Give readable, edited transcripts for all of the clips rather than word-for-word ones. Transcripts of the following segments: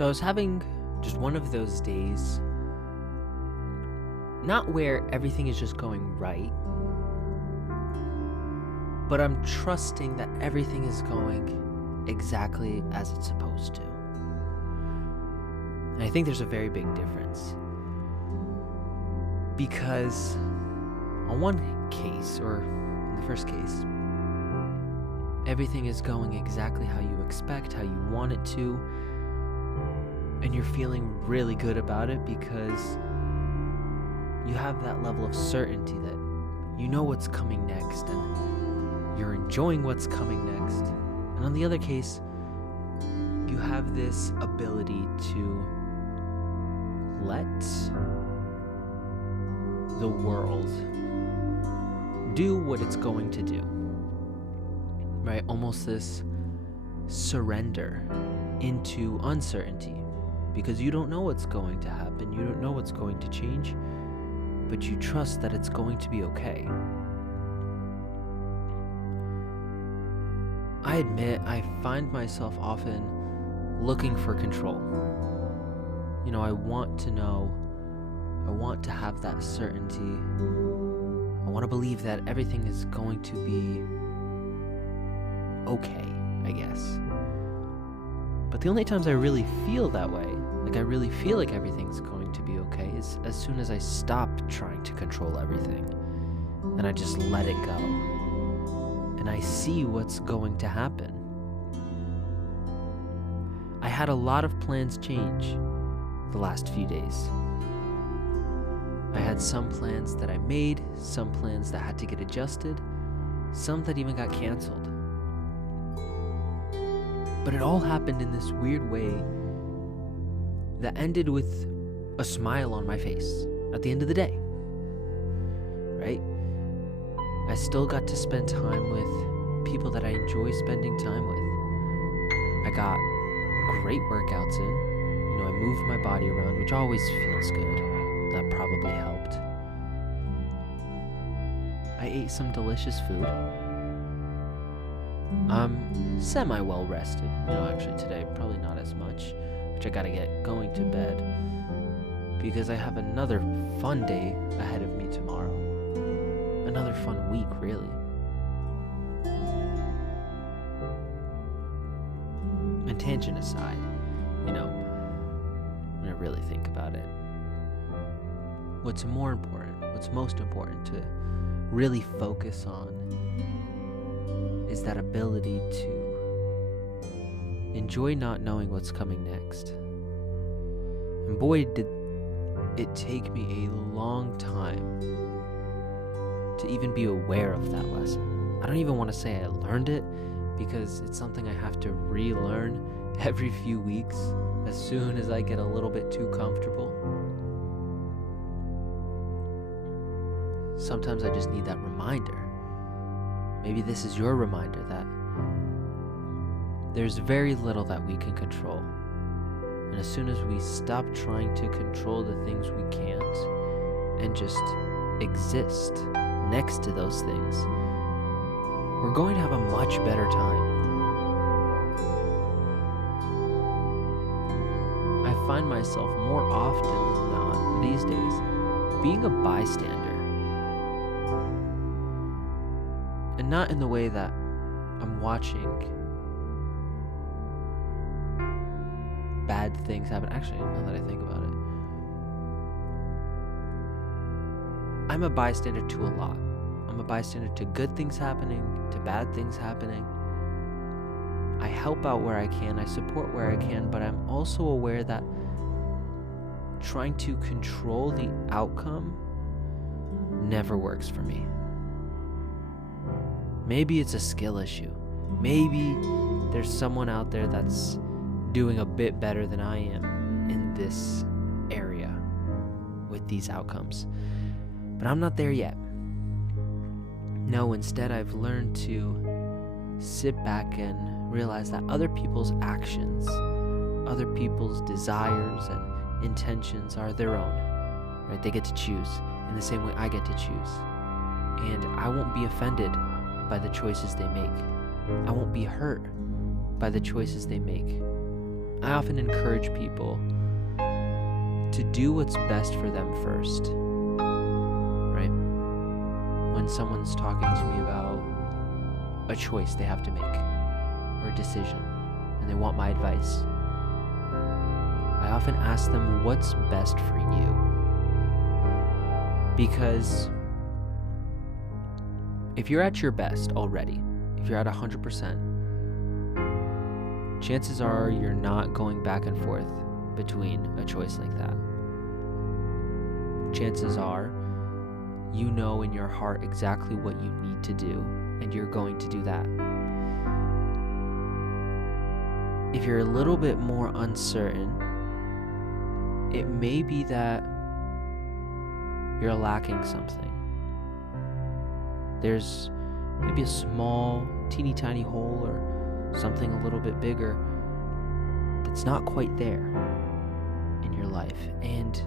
So I was having just one of those days, not where everything is just going right, but I'm trusting that everything is going exactly as it's supposed to. And I think there's a very big difference. Because on one case, or in the first case, everything is going exactly how you expect, how you want it to, and you're feeling really good about it because you have that level of certainty that you know what's coming next and you're enjoying what's coming next. And on the other case, you have this ability to let the world do what it's going to do, right? Almost this surrender into uncertainty, because you don't know what's going to happen, you don't know what's going to change, but you trust that it's going to be okay. I admit I find myself often looking for control. I want to know, I want to have that certainty. I want to believe that everything is going to be okay, I guess. But the only times I really feel that way, like I really feel like everything's going to be okay, is as soon as I stop trying to control everything and I just let it go and I see what's going to happen. I had a lot of plans change the last few days. I had some plans that I made, some plans that had to get adjusted, some that even got canceled. But it all happened in this weird way that ended with a smile on my face at the end of the day, right? I still got to spend time with people that I enjoy spending time with. I got great workouts in. I moved my body around, which always feels good. That probably helped. I ate some delicious food. I'm semi-well rested. Actually today, probably not as much, which I gotta get going to bed because I have another fun day ahead of me tomorrow. Another fun week, really. And tangent aside, when I really think about it, what's most important to really focus on is that ability to enjoy not knowing what's coming next. And boy, did it take me a long time to even be aware of that lesson. I don't even want to say I learned it, because it's something I have to relearn every few weeks as soon as I get a little bit too comfortable. Sometimes I just need that reminder. Maybe this is your reminder that there's very little that we can control. And as soon as we stop trying to control the things we can't and just exist next to those things, we're going to have a much better time. I find myself more often than not these days being a bystander. And not in the way that I'm watching bad things happen. Actually, now that I think about it, I'm a bystander to a lot. I'm a bystander to good things happening, to bad things happening. I help out where I can, I support where I can, but I'm also aware that trying to control the outcome never works for me. Maybe it's a skill issue. Maybe there's someone out there that's doing a bit better than I am in this area with these outcomes. But I'm not there yet. No, instead I've learned to sit back and realize that other people's actions, other people's desires and intentions are their own, right? They get to choose in the same way I get to choose. And I won't be offended by the choices they make. I won't be hurt by the choices they make. I often encourage people to do what's best for them first, right? When someone's talking to me about a choice they have to make or a decision and they want my advice, I often ask them what's best for you. Because if you're at your best already, if you're at 100%, chances are you're not going back and forth between a choice like that. Chances are you know in your heart exactly what you need to do, and you're going to do that. If you're a little bit more uncertain, it may be that you're lacking something. There's maybe a small, teeny tiny hole or something a little bit bigger that's not quite there in your life. And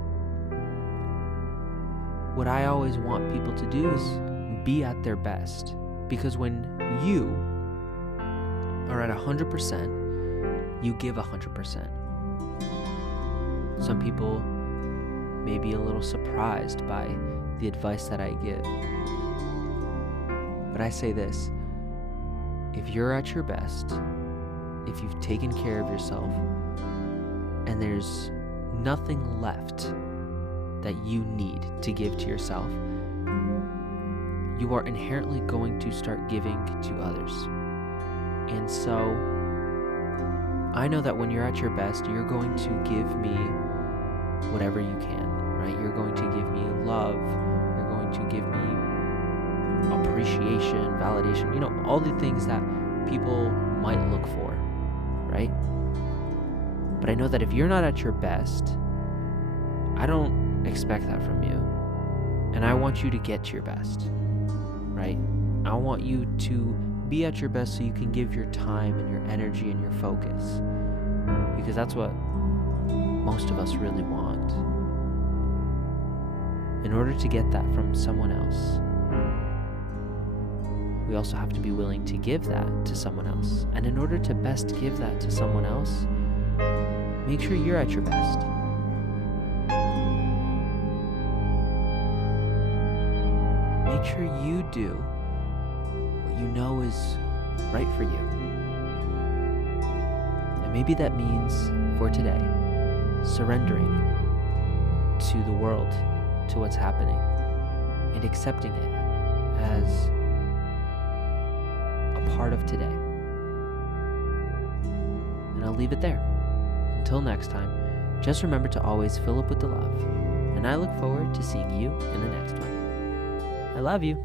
what I always want people to do is be at their best. Because when you are at 100%, you give 100%. Some people may be a little surprised by the advice that I give. But I say this: if you're at your best, if you've taken care of yourself, and there's nothing left that you need to give to yourself, you are inherently going to start giving to others. And so I know that when you're at your best, you're going to give me whatever you can, right? You're going to give me love. You're going to give me appreciation, validation, all the things that people might look for, right? But I know that if you're not at your best, I don't expect that from you. And I want you to get to your best, right? I want you to be at your best so you can give your time and your energy and your focus, because that's what most of us really want. In order to get that from someone else, we also have to be willing to give that to someone else. And in order to best give that to someone else, make sure you're at your best. Make sure you do what you know is right for you. And maybe that means, for today, surrendering to the world, to what's happening, and accepting it as a part of today. And I'll leave it there. Until next time, just remember to always fill up with the love. And I look forward to seeing you in the next one. I love you.